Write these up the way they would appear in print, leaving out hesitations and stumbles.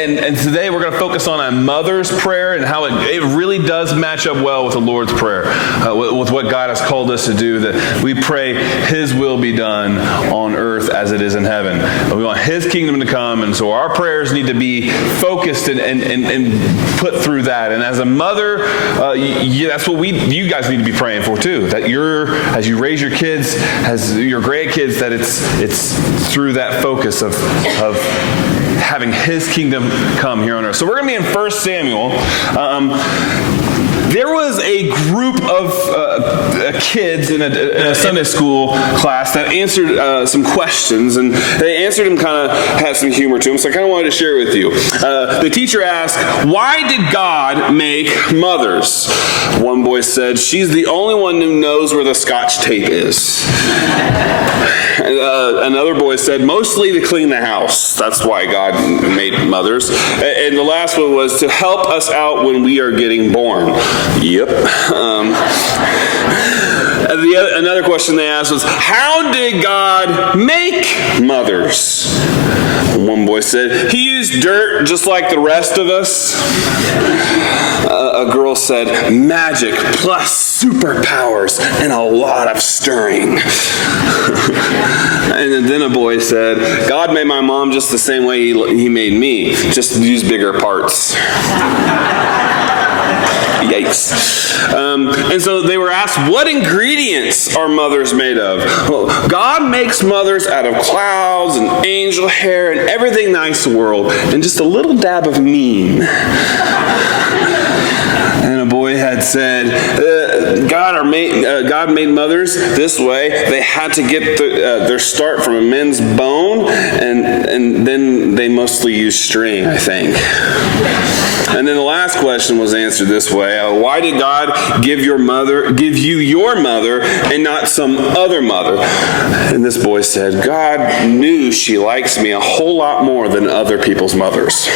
And today we're going to focus on a mother's prayer and how it really does match up well with the Lord's Prayer, with what God has called us to do, that we pray His will be done on earth as it is in heaven. We want His kingdom to come, and so our prayers need to be focused and put through that. And as a mother, that's what you guys need to be praying for too, that as you raise your kids, as your grandkids, that it's through that focus of having His kingdom come here on earth. So we're going to be in 1 Samuel. There was a group of kids in a Sunday school class that answered some questions, and they answered them kind of had some humor to them, so I kind of wanted to share with you. The teacher asked, "Why did God make mothers?" One boy said, "She's the only one who knows where the Scotch tape is." Another boy said, "Mostly to clean the house. That's why God made mothers." And the last one was to help us out when we are getting born. Yep. Another question they asked was, "How did God make mothers?" One boy said, "He used dirt just like the rest of us." A girl said, "Magic plus superpowers and a lot of stirring." And then a boy said, "God made my mom just the same way he made me, just use bigger parts." Yikes. And so they were asked, what ingredients are mothers made of? Well, God makes mothers out of clouds and angel hair and everything nice in the world, and just a little dab of mean. And a boy had said, God made mothers this way. They had to get their start from a men's bone, and then they mostly use string, I think. And then the last question was answered this way: why did God give you your mother and not some other mother? And this boy said, God knew she likes me a whole lot more than other people's mothers.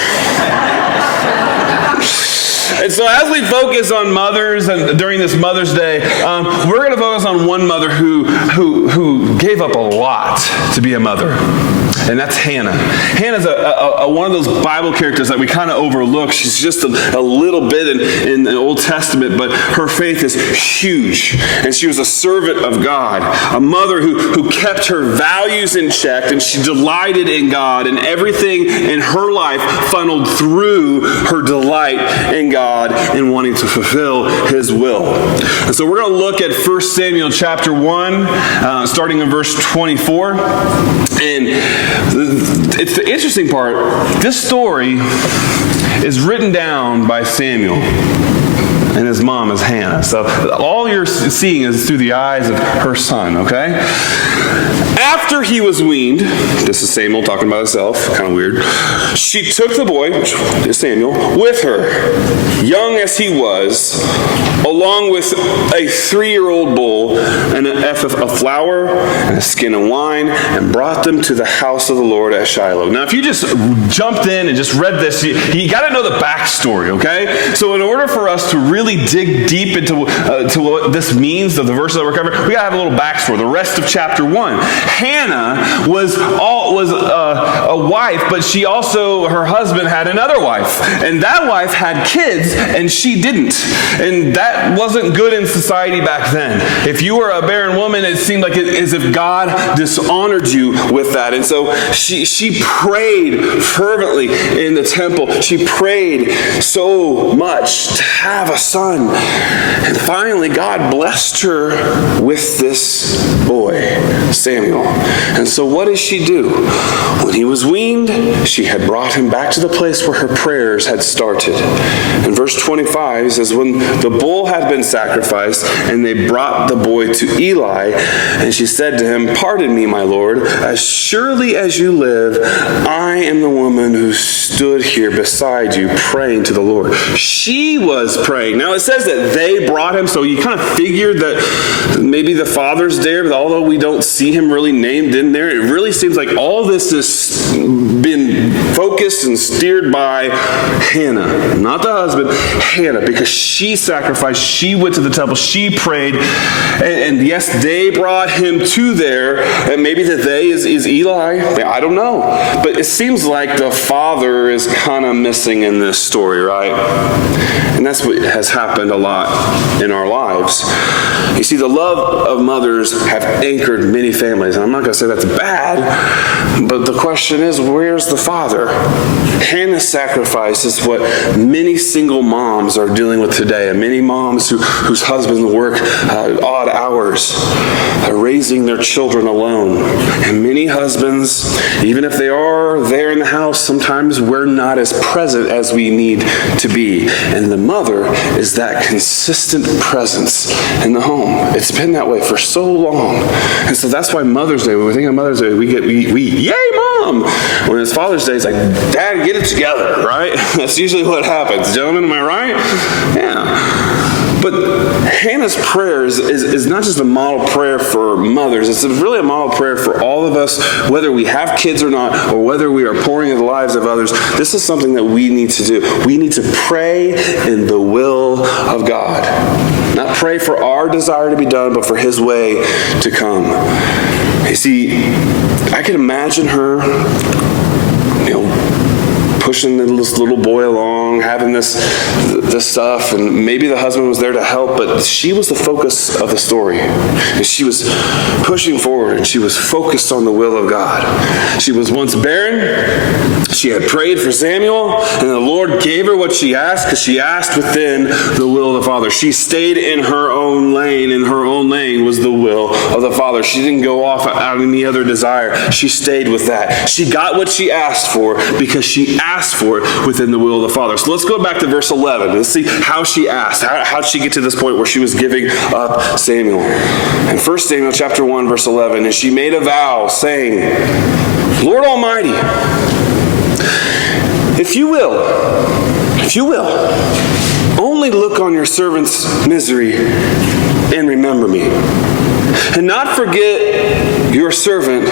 And so as we focus on mothers and during this Mother's Day, we're going to focus on one mother who gave up a lot to be a mother. And that's Hannah. Hannah's one of those Bible characters that we kind of overlook. She's just a little bit in the Old Testament, but her faith is huge. And she was a servant of God, a mother who kept her values in check, and she delighted in God, and everything in her life funneled through her delight in God and wanting to fulfill His will. And so we're going to look at 1 Samuel chapter 1, starting in verse 24. And it's the interesting part. This story is written down by Samuel, and his mom is Hannah. So all you're seeing is through the eyes of her son, okay? After he was weaned, this is Samuel talking about himself, kind of weird, she took the boy, which is Samuel, with her, young as he was, along with a 3-year-old bull and an ephah of flour and a skin of wine, and brought them to the house of the Lord at Shiloh. Now, if you just jumped in and just read this, you got to know the backstory, okay? So in order for us to really dig deep into to what this means, of the verses that we're covering, we got to have a little backstory. The rest of chapter 1. Hannah was a wife, but she also, her husband had another wife, and that wife had kids, and she didn't. And that wasn't good in society back then. If you were a barren woman, it seemed like as if God dishonored you with that. And so she prayed fervently in the temple. She prayed so much to have a son. And finally, God blessed her with this boy, Samuel. And so what does she do? When he was weaned, she had brought him back to the place where her prayers had started. In verse 25, it says, when the bull had been sacrificed, and they brought the boy to Eli, and she said to him, pardon me, my lord, as surely as you live, I am the woman who stood here beside you praying to the Lord. She was praying. Now it says that they brought him, so you kind of figured that maybe the father's there, but although we don't see him really named in there, it really seems like all this has been focused and steered by Hannah, not the husband, Hannah, because she sacrificed, she went to the temple, she prayed, and yes, they brought him to there, and maybe the they is Eli, I don't know, but it seems like the father is kind of missing in this story, right? And that's what has happened a lot in our lives. You see, the love of mothers have anchored many families, and I'm not going to say that's bad, but the question is, where's the father? Hannah's sacrifice is what many single moms are dealing with today, and many moms whose husbands work odd hours, raising their children alone. And many husbands, even if they are there in the house, sometimes we're not as present as we need to be. And the mother is that consistent presence in the home. It's been that way for so long. And so that's why Mother's Day, when we think of Mother's Day, we yay, Mom! When it's Father's Day, it's like, Dad, get it together, right? That's usually what happens. Gentlemen, am I right? Yeah. But Hannah's prayer is not just a model prayer for mothers. It's really a model prayer for all of us, whether we have kids or not, or whether we are pouring into the lives of others. This is something that we need to do. We need to pray in the will of God. Not pray for our desire to be done, but for His way to come. You see, I can imagine her, pushing this little boy along, having this stuff, and maybe the husband was there to help, but she was the focus of the story. And she was pushing forward, and she was focused on the will of God. She was once barren. She had prayed for Samuel, and the Lord gave her what she asked, because she asked within the will of the Father. She stayed in her own lane, and her own lane was the will of the Father. She didn't go off out of any other desire. She stayed with that. She got what she asked for because she asked for it within the will of the Father. So let's go back to verse 11. Let's see how she asked. How did she get to this point where she was giving up Samuel? In 1 Samuel chapter 1, verse 11, and she made a vow, saying, Lord Almighty, if you will, only look on your servant's misery and remember me. And not forget your servant,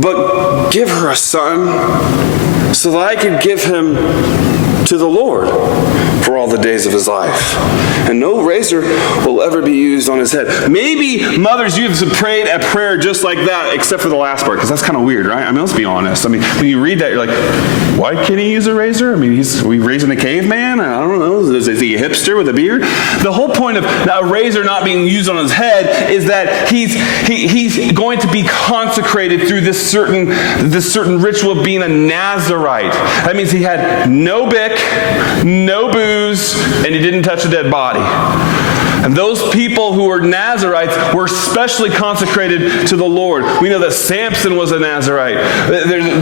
but give her a son, so that I could give him to the Lord for all the days of his life. And no razor will ever be used on his head. Maybe, mothers, you have prayed a prayer just like that, except for the last part, because that's kind of weird, right? I mean, let's be honest. I mean, when you read that, you're like, why can't he use a razor? I mean, are we raising a caveman? I don't know. Is he a hipster with a beard? The whole point of a razor not being used on his head is that he's going to be consecrated through this certain ritual of being a Nazirite. That means he had no bick, no booze, and he didn't touch a dead body. And those people who were Nazirites were specially consecrated to the Lord. We know that Samson was a Nazirite.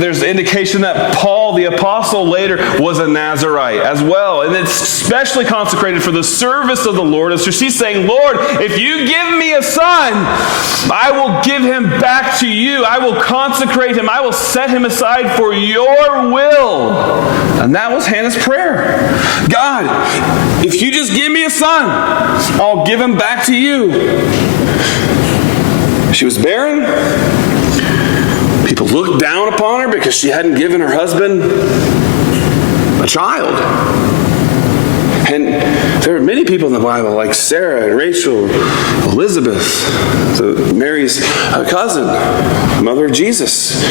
There's indication that Paul, the apostle, later was a Nazirite as well. And it's specially consecrated for the service of the Lord. And so she's saying, Lord, if you give me a son, I will give him back to you. I will consecrate him. I will set him aside for your will. And that was Hannah's prayer. God, if you just give me a son, I'll give him back to you. She was barren. People looked down upon her because she hadn't given her husband a child. And there are many people in the Bible, like Sarah and Rachel, Elizabeth, Mary's cousin, mother of Jesus.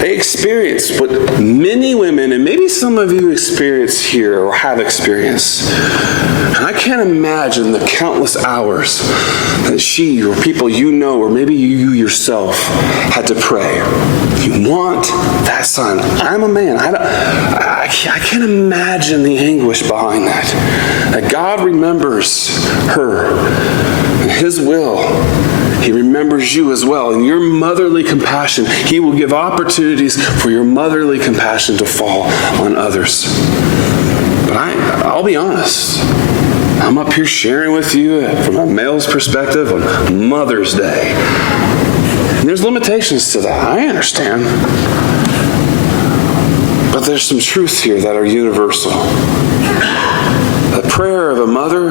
They experienced what many women, and maybe some of you experience here or have experienced. And I can't imagine the countless hours that she or people you know, or maybe you yourself, had to pray. If you want that son, I'm a man. I can't imagine the anguish behind that. That God remembers her and His will. He remembers you as well. In your motherly compassion, He will give opportunities for your motherly compassion to fall on others. But I'll be honest. I'm up here sharing with you from a male's perspective on Mother's Day. And there's limitations to that. I understand. But there's some truths here that are universal. The prayer of a mother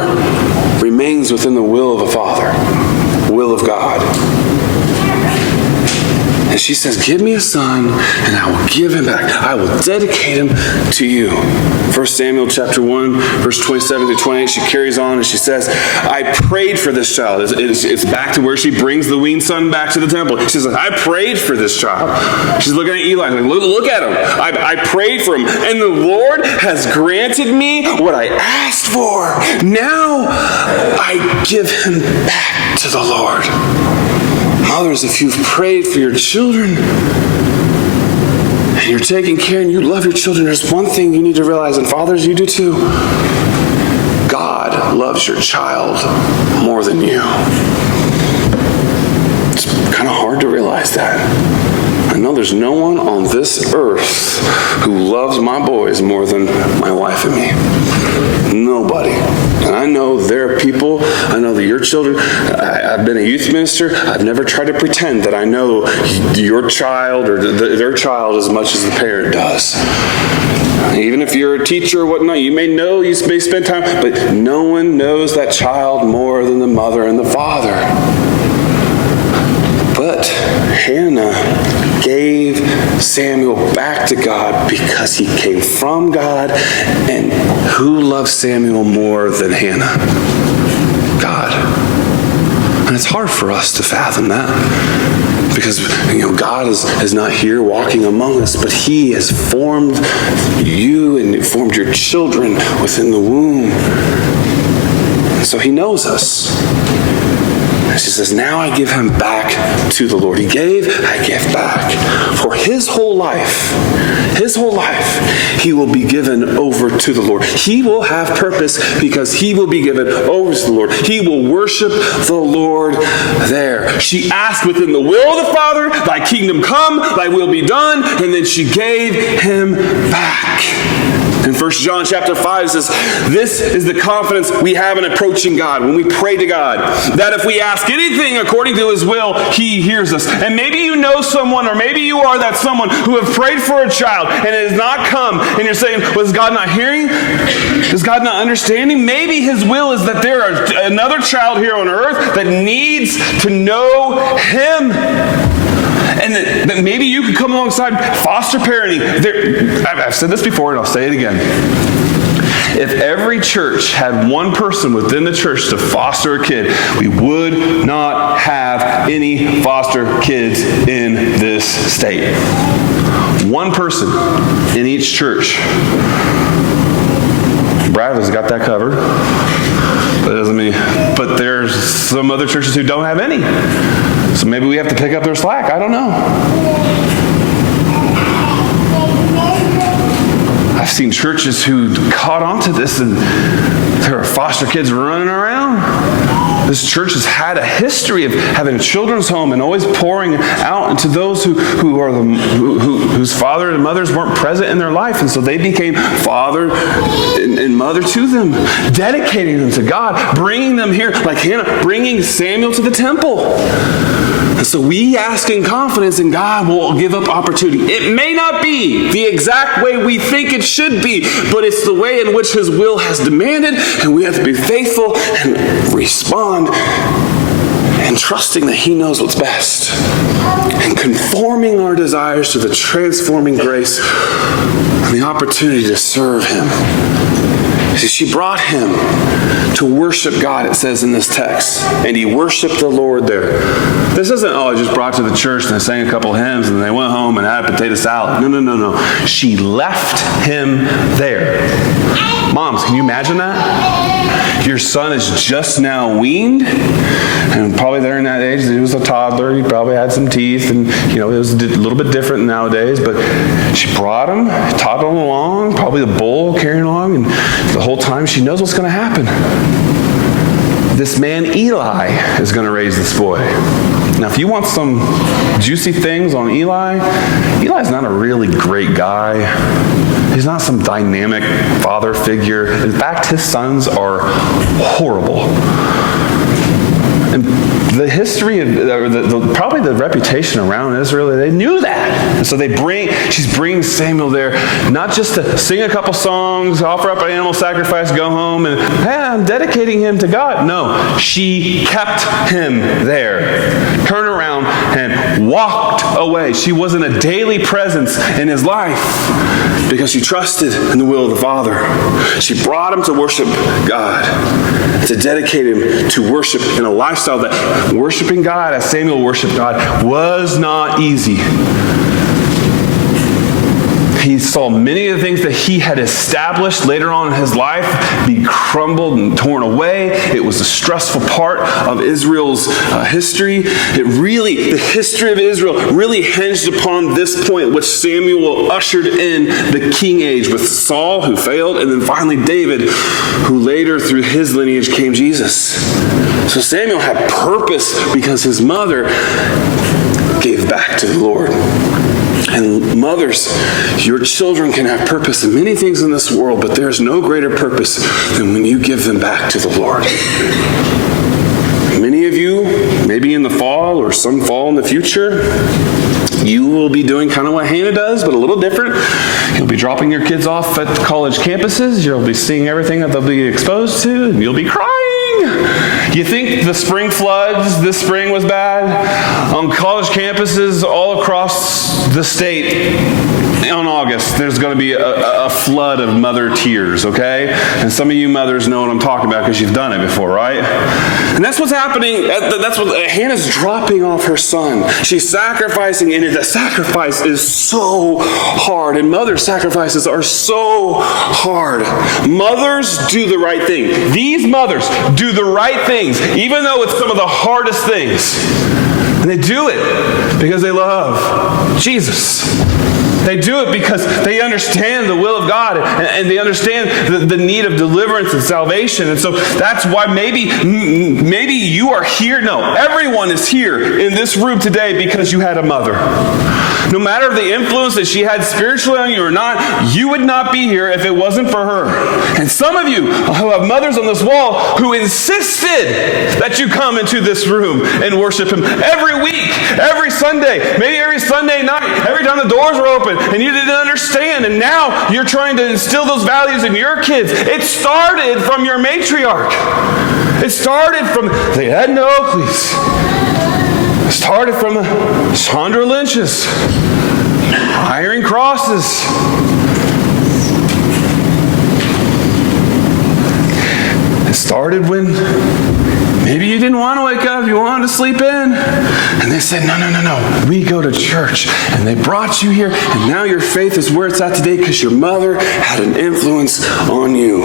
remains within the will of a father. Will of God. And she says, give me a son, and I will give him back. I will dedicate him to you. 1 Samuel chapter 1, verse 27 to 28, she carries on and she says, I prayed for this child. It's back to where she brings the weaned son back to the temple. She says, I prayed for this child. She's looking at Eli, like, look at him. I prayed for him, and the Lord has granted me what I asked for. Now I give him back to the Lord. Mothers, if you've prayed for your children and you're taking care and you love your children, there's one thing you need to realize, and fathers, you do too. God loves your child more than you. It's kind of hard to realize that. I know there's no one on this earth who loves my boys more than my wife and me. Nobody. And I know there are people, I know that your children, I've been a youth minister, I've never tried to pretend that I know your child or their child as much as the parent does. Even if you're a teacher or whatnot, you may know, you may spend time, but no one knows that child more than the mother and the father. But Hannah gave Samuel back to God because he came from God. And who loves Samuel more than Hannah? God. And it's hard for us to fathom that. Because, God is not here walking among us, but he has formed you and formed your children within the womb. So he knows us. She says, now I give him back to the Lord. He gave, I give back. For his whole life, he will be given over to the Lord. He will have purpose because he will be given over to the Lord. He will worship the Lord there. She asked within the will of the Father, thy kingdom come, thy will be done, and then she gave him back. In 1 John chapter 5 says, this is the confidence we have in approaching God when we pray to God, that if we ask anything according to his will, he hears us. And maybe you know someone, or maybe you are that someone who have prayed for a child and it has not come, and you're saying, well, is God not hearing? Is God not understanding? Maybe his will is that there are another child here on earth that needs to know him. And that maybe you could come alongside foster parenting. I've said this before and I'll say it again. If every church had one person within the church to foster a kid, we would not have any foster kids in this state. One person in each church. Bradley's got that covered. That doesn't mean, but there's some other churches who don't have any. So maybe we have to pick up their slack. I don't know. I've seen churches who caught on to this and there are foster kids running around. This church has had a history of having a children's home and always pouring out into those whose father and mothers weren't present in their life, and so they became father and mother to them, dedicating them to God, bringing them here, like Hannah, bringing Samuel to the temple. And so we ask in confidence, and God will give up opportunity. It may not be the exact way we think it should be, but it's the way in which his will has demanded, and we have to be faithful and respond and trusting that he knows what's best and conforming our desires to the transforming grace and the opportunity to serve him. See, she brought him to worship God, it says in this text. And he worshiped the Lord there. This isn't, I just brought to the church and I sang a couple hymns and they went home and had a potato salad. No. She left him there. Moms, can you imagine that? Your son is just now weaned, and probably there in that age, he was a toddler, he probably had some teeth, and it was a little bit different nowadays, but she brought him, taught him along, probably the bowl carrying along, and the whole time she knows what's going to happen. This man Eli is going to raise this boy. Now, if you want some juicy things on Eli's not a really great guy. He's not some dynamic father figure. In fact, his sons are horrible. And the history of, or probably the reputation around Israel, they knew that. And so she's bringing Samuel there, not just to sing a couple songs, offer up an animal sacrifice, go home, and hey, I'm dedicating him to God. No, she kept him there, turned around and walked away. She wasn't a daily presence in his life because she trusted in the will of the Father. She brought him to worship God, to dedicate him to worship in a lifestyle that worshiping God as Samuel worshiped God was not easy. He saw many of the things that he had established later on in his life be crumbled and torn away. It was a stressful part of Israel's history. The history of Israel really hinged upon this point, which Samuel ushered in the king age with Saul, who failed, and then finally David, who later through his lineage came Jesus. So Samuel had purpose because his mother gave back to the Lord. And mothers, your children can have purpose in many things in this world, but there is no greater purpose than when you give them back to the Lord. Many of you, maybe in the fall or some fall in the future, you will be doing kind of what Hannah does, but a little different. You'll be dropping your kids off at college campuses. You'll be seeing everything that they'll be exposed to, and you'll be crying. You think the spring floods this spring was bad? On college campuses all across the state, in August, there's going to be a flood of mother tears, okay? And some of you mothers know what I'm talking about because you've done it before, right? And that's what's happening. That's what Hannah's dropping off her son. She's sacrificing, and the sacrifice is so hard. And mother sacrifices are so hard. Mothers do the right thing. These mothers do the right things, even though it's some of the hardest things. And they do it because they love Jesus. They do it because they understand the will of God and they understand the need of deliverance and salvation. And so that's why maybe you are here. No, everyone is here in this room today because you had a mother. No matter the influence that she had spiritually on you or not, you would not be here if it wasn't for her. And some of you who have mothers on this wall who insisted that you come into this room and worship Him every week, every Sunday, maybe every Sunday night, every time the doors were open, and you didn't understand, and now you're trying to instill those values in your kids. It started from your matriarch. It started from the Edna Oakleys. It started from the Chandra Lynch's, Iron Crosses. It started when maybe you didn't want to wake up, you wanted to sleep in. And they said, no, we go to church. And they brought you here, and now your faith is where it's at today because your mother had an influence on you.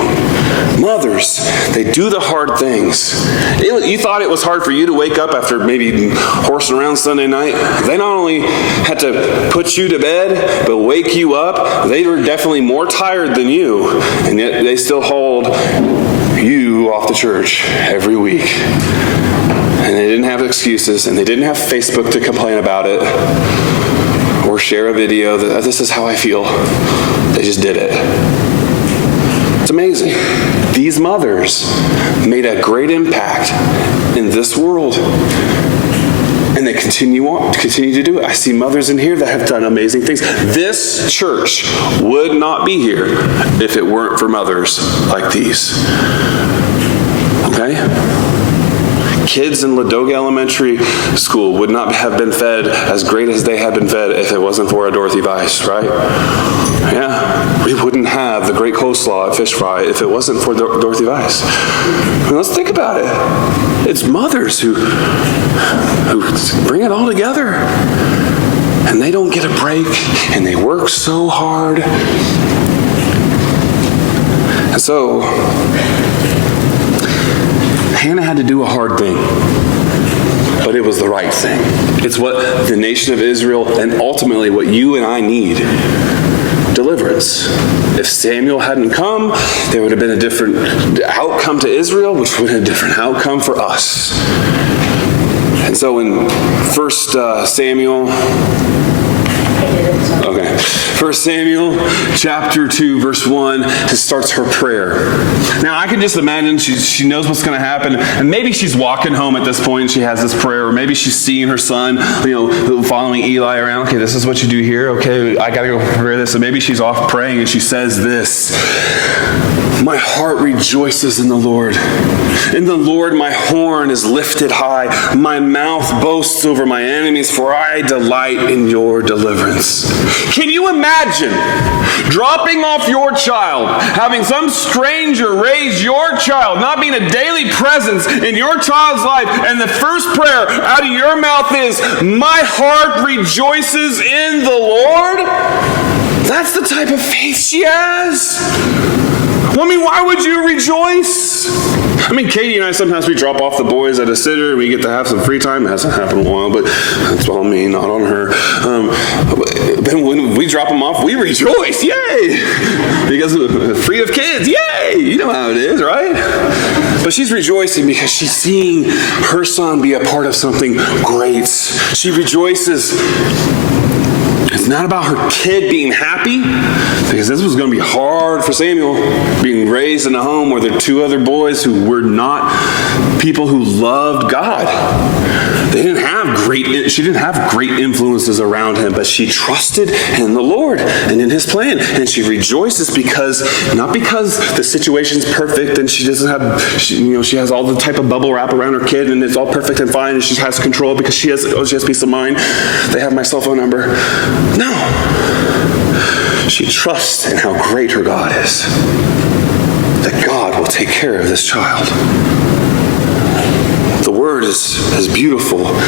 Mothers, they do the hard things. You thought it was hard for you to wake up after maybe horsing around Sunday night. They not only had to put you to bed, but wake you up. They were definitely more tired than you, and yet they still hold you off to church every week. And they didn't have excuses, and they didn't have Facebook to complain about it or share a video that this is how I feel. They just did it. It's amazing. These mothers made a great impact in this world, and they continue to do it. I see mothers in here that have done amazing things. This church would not be here if it weren't for mothers like these. Okay? Kids in Ladoga Elementary School would not have been fed as great as they have been fed if it wasn't for a Dorothy Weiss, right? Yeah. We wouldn't have the great coleslaw at Fish Fry if it wasn't for Dorothy Weiss. I mean, let's think about it. It's mothers who bring it all together. And they don't get a break, and they work so hard. And so Hannah had to do a hard thing, but it was the right thing. It's what the nation of Israel and ultimately what you and I need. Deliverance. If Samuel hadn't come, there would have been a different outcome to Israel, which would have been a different outcome for us. And so in 1 Samuel... Okay. 1 Samuel chapter 2, verse 1, this starts her prayer. Now, I can just imagine she knows what's going to happen, and maybe she's walking home at this point and she has this prayer, or maybe she's seeing her son, following Eli around. Okay, this is what you do here. Okay, I got to go prepare this. And maybe she's off praying and she says this: my heart rejoices in the Lord. In the Lord my horn is lifted high. My mouth boasts over my enemies, for I delight in your deliverance. Can you imagine dropping off your child, having some stranger raise your child, not being a daily presence in your child's life, and the first prayer out of your mouth is, my heart rejoices in the Lord? That's the type of faith she has. Well, I mean, why would you rejoice? I mean, Katie and I, sometimes we drop off the boys at a sitter and we get to have some free time. It hasn't happened in a while, but that's on me, not on her. Then when we drop them off, we rejoice. Yay! Because we're free of kids. Yay! You know how it is, right? But she's rejoicing because she's seeing her son be a part of something great. She rejoices. It's not about her kid being happy, because this was going to be hard for Samuel, being raised in a home where there are two other boys who were not people who loved God. She didn't have great influences around him, but she trusted in the Lord and in his plan. And she rejoices not because the situation's perfect and she doesn't have, she has all the type of bubble wrap around her kid and it's all perfect and fine and she has control because she has peace of mind. They have my cell phone number. No. She trusts in how great her God is. That God will take care of this child. The word is beautiful.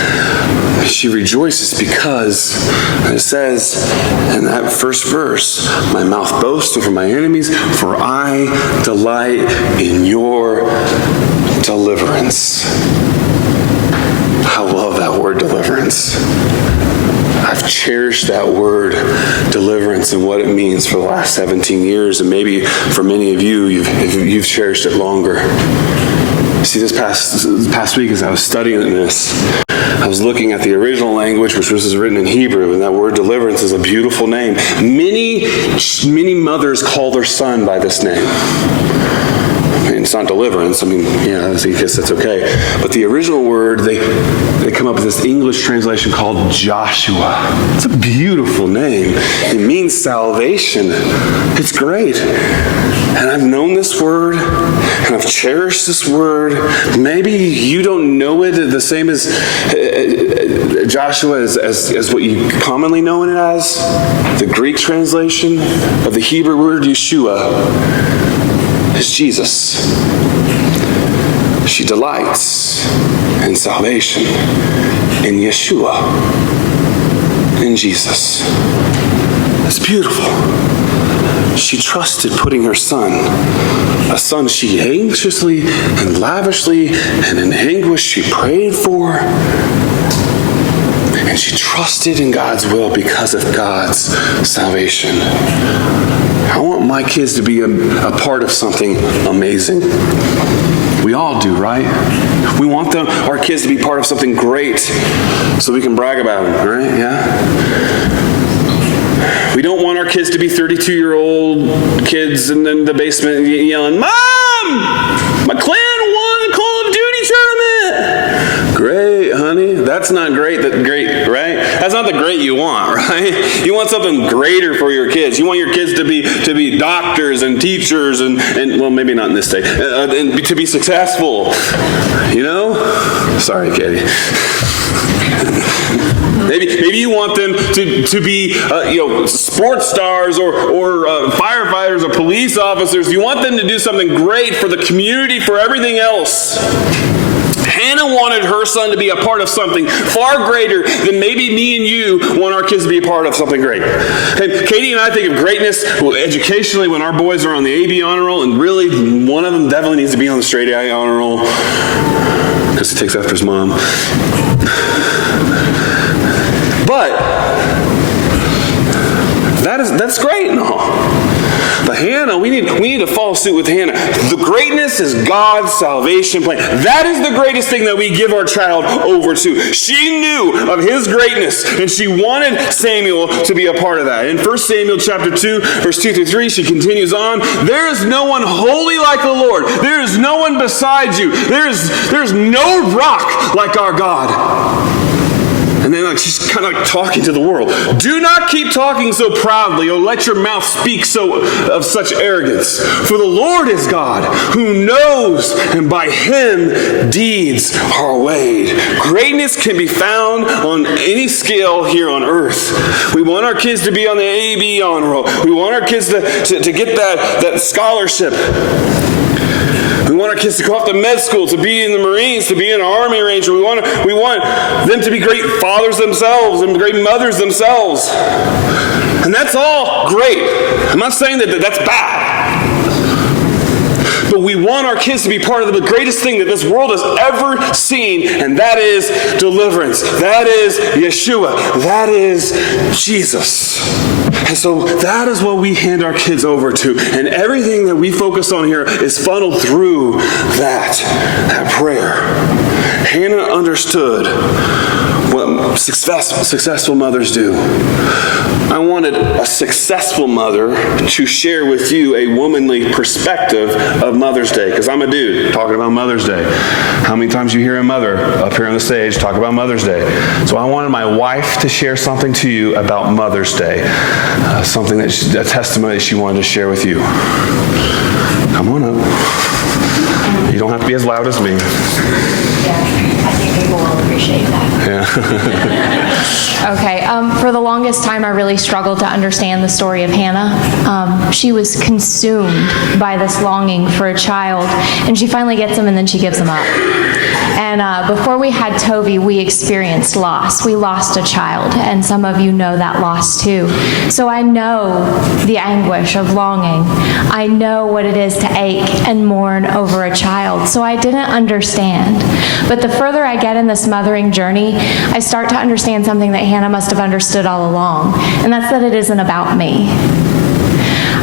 She rejoices because, it says in that first verse, my mouth boasts over my enemies, for I delight in your deliverance. I love that word, deliverance. I've cherished that word, deliverance, and what it means for the last 17 years, and maybe for many of you, you've cherished it longer. See, this past week as I was studying this, I was looking at the original language, which was written in Hebrew, and that word deliverance is a beautiful name. Many mothers call their son by this name. I mean, it's not deliverance. I mean, yeah, I guess that's okay. But the original word, they come up with this English translation called Joshua. It's a beautiful name. It means salvation. It's great. And I've known this word, and I've cherished this word. Maybe you don't know it the same as Joshua as what you commonly know it as. The Greek translation of the Hebrew word Yeshua is Jesus. She delights in salvation in Yeshua, in Jesus. It's beautiful. She trusted putting her son, a son she anxiously and lavishly and in anguish she prayed for, and she trusted in God's will because of God's salvation. I want my kids to be a part of something amazing. We all do, right? We want our kids to be part of something great so we can brag about them, right? Yeah? We don't want our kids to be 32-year-old kids in the basement yelling, Mom! My clan won the Call of Duty tournament! Great, honey. That's not great, right? That's not the great you want, right? You want something greater for your kids. You want your kids to be doctors and teachers and well, maybe not in this day, and to be successful. You know? Sorry, Katie. Maybe you want them to be sports stars or firefighters or police officers. You want them to do something great for the community, for everything else. Hannah wanted her son to be a part of something far greater than maybe me and you want our kids to be a part of something great. And Katie and I think of greatness educationally when our boys are on the AB honor roll, and really one of them definitely needs to be on the straight A honor roll because he takes after his mom. But that's great and all. But Hannah, no. We need to follow suit with Hannah. The greatness is God's salvation plan. That is the greatest thing that we give our child over to. She knew of His greatness, and she wanted Samuel to be a part of that. In 1 Samuel chapter 2, verse 2 through 3, she continues on, there is no one holy like the Lord. There is no one beside you. There is no rock like our God. And then she's kind of talking to the world. Do not keep talking so proudly, or let your mouth speak of such arrogance. For the Lord is God, who knows, and by Him deeds are weighed. Greatness can be found on any scale here on earth. We want our kids to be on the A/B honor roll. We want our kids to get that scholarship. We want our kids to go off to med school, to be in the Marines, to be an Army Ranger. We want them to be great fathers themselves and great mothers themselves. And that's all great. I'm not saying that that's bad. But we want our kids to be part of the greatest thing that this world has ever seen, and that is deliverance. That is Yeshua. That is Jesus. And so that is what we hand our kids over to. And everything that we focus on here is funneled through that prayer. Hannah understood what successful mothers do. I wanted a successful mother to share with you a womanly perspective of Mother's Day, because I'm a dude talking about Mother's Day. How many times you hear a mother up here on the stage talk about Mother's Day? So I wanted my wife to share something to you about Mother's Day, a testimony she wanted to share with you. Come on up. You don't have to be as loud as me. Yeah, I think people will appreciate that. Yeah. Okay, for the longest time I really struggled to understand the story of Hannah. She was consumed by this longing for a child, and she finally gets him and then she gives him up. And before we had Toby, we experienced loss. We lost a child, and some of you know that loss too. So I know the anguish of longing. I know what it is to ache and mourn over a child. So I didn't understand. But the further I get in this mothering journey, I start to understand something that Hannah must have understood all along, and that's that it isn't about me.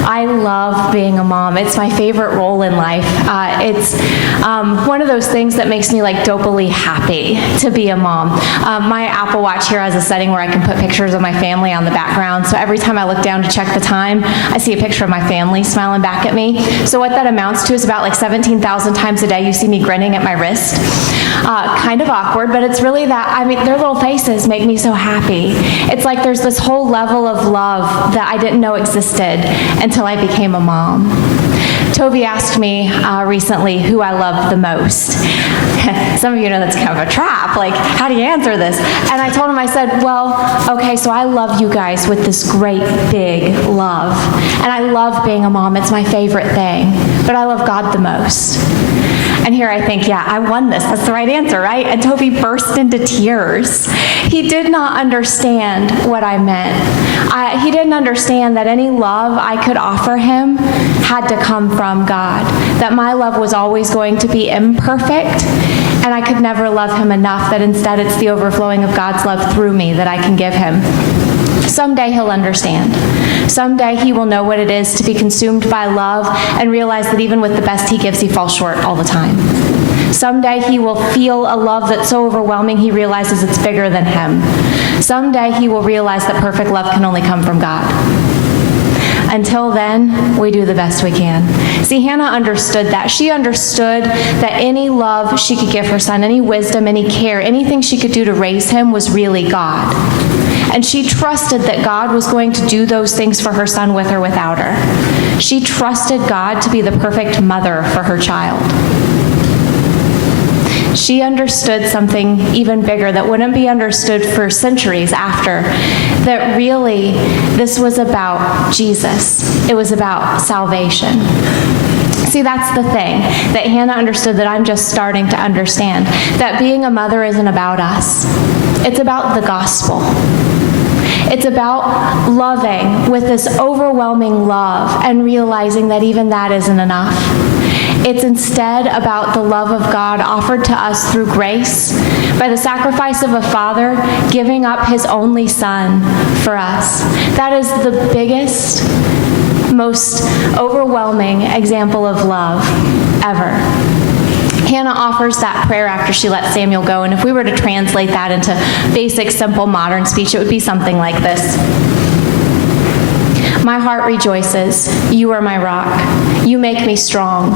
I love being a mom. It's my favorite role in life. It's one of those things that makes me like dopamine happy to be a mom. My Apple Watch here has a setting where I can put pictures of my family on the background. So every time I look down to check the time, I see a picture of my family smiling back at me. So what that amounts to is about like 17,000 times a day you see me grinning at my wrist. Kind of awkward, but it's really that, their little faces make me so happy. It's like there's this whole level of love that I didn't know existed until I became a mom. Toby asked me recently who I loved the most. Some of you know that's kind of a trap. Like, how do you answer this? And I told him, I said, well, okay, so I love you guys with this great big love. And I love being a mom. It's my favorite thing. But I love God the most. And here I think, yeah, I won this. That's the right answer, right? And Toby burst into tears. He did not understand what I meant. He didn't understand that any love I could offer him had to come from God. That my love was always going to be imperfect, and I could never love him enough, that instead it's the overflowing of God's love through me that I can give him. Someday he'll understand. Someday he will know what it is to be consumed by love and realize that even with the best he gives, he falls short all the time. Someday he will feel a love that's so overwhelming he realizes it's bigger than him. Someday he will realize that perfect love can only come from God. Until then, we do the best we can. See, Hannah understood that. She understood that any love she could give her son, any wisdom, any care, anything she could do to raise him was really God. And she trusted that God was going to do those things for her son with or without her. She trusted God to be the perfect mother for her child. She understood something even bigger that wouldn't be understood for centuries after, that really this was about Jesus. It was about salvation. See, that's the thing that Hannah understood that I'm just starting to understand, that being a mother isn't about us. It's about the gospel. It's about loving with this overwhelming love and realizing that even that isn't enough. It's instead about the love of God offered to us through grace by the sacrifice of a father giving up his only son for us. That is the biggest, most overwhelming example of love ever. Hannah offers that prayer after she lets Samuel go, and if we were to translate that into basic, simple, modern speech, it would be something like this. My heart rejoices. You are my rock. You make me strong.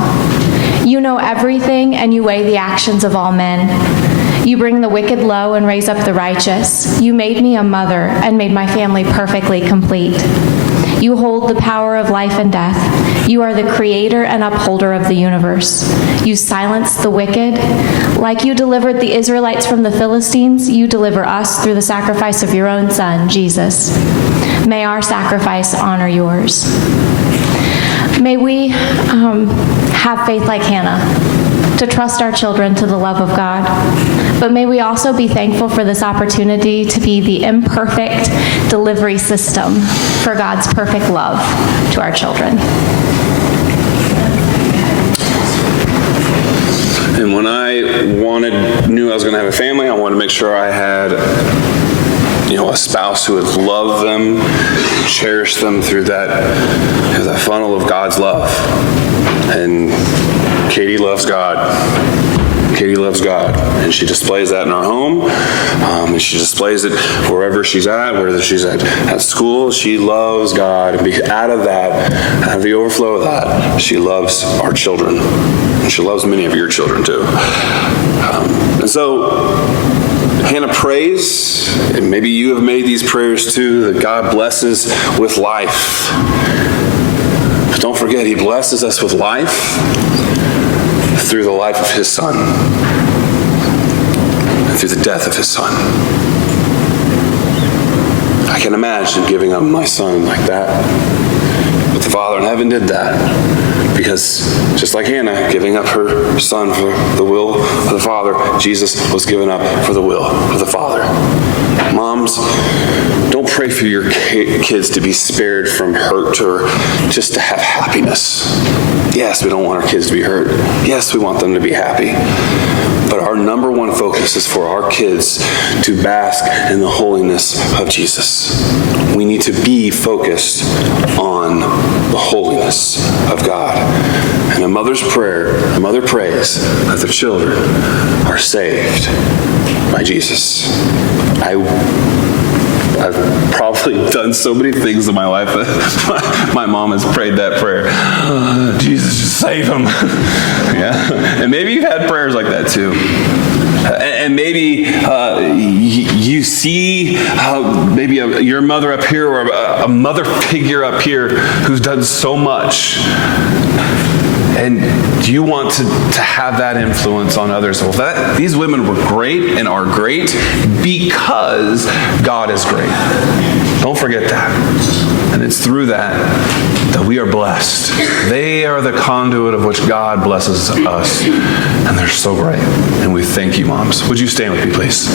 You know everything, and you weigh the actions of all men. You bring the wicked low and raise up the righteous. You made me a mother and made my family perfectly complete. You hold the power of life and death. You are the creator and upholder of the universe. You silence the wicked. Like you delivered the Israelites from the Philistines, you deliver us through the sacrifice of your own Son, Jesus. May our sacrifice honor yours. May we have faith like Hannah, to trust our children to the love of God. But may we also be thankful for this opportunity to be the imperfect delivery system for God's perfect love to our children. And when I knew I was going to have a family, I wanted to make sure I had a spouse who would love them, cherish them through that funnel of God's love. And Katie loves God. Katie loves God, and she displays that in our home, and she displays it wherever she's at, whether she's at school. She loves God, and out of the overflow of that, she loves our children, and she loves many of your children too. And so Hannah prays, and maybe you have made these prayers too, that God blesses with life. But don't forget, He blesses us with life through the life of His Son and through the death of His Son. I can imagine giving up my son like that. But the Father in heaven did that because just like Hannah giving up her son for the will of the Father, Jesus was given up for the will of the Father. Moms, don't pray for your kids to be spared from hurt or just to have happiness. Yes, we don't want our kids to be hurt. Yes, we want them to be happy. But our number one focus is for our kids to bask in the holiness of Jesus. We need to be focused on the holiness of God. And a mother's prayer, a mother prays that their children are saved by Jesus. I've probably done so many things in my life that my mom has prayed that prayer. Jesus, just save him. Yeah. And maybe you've had prayers like that too. And maybe you see maybe your mother up here or a mother figure up here who's done so much. And do you want to have that influence on others? Well, these women were great and are great because God is great. Don't forget that. And it's through that we are blessed. They are the conduit of which God blesses us. And they're so great. And we thank you, moms. Would you stand with me, please?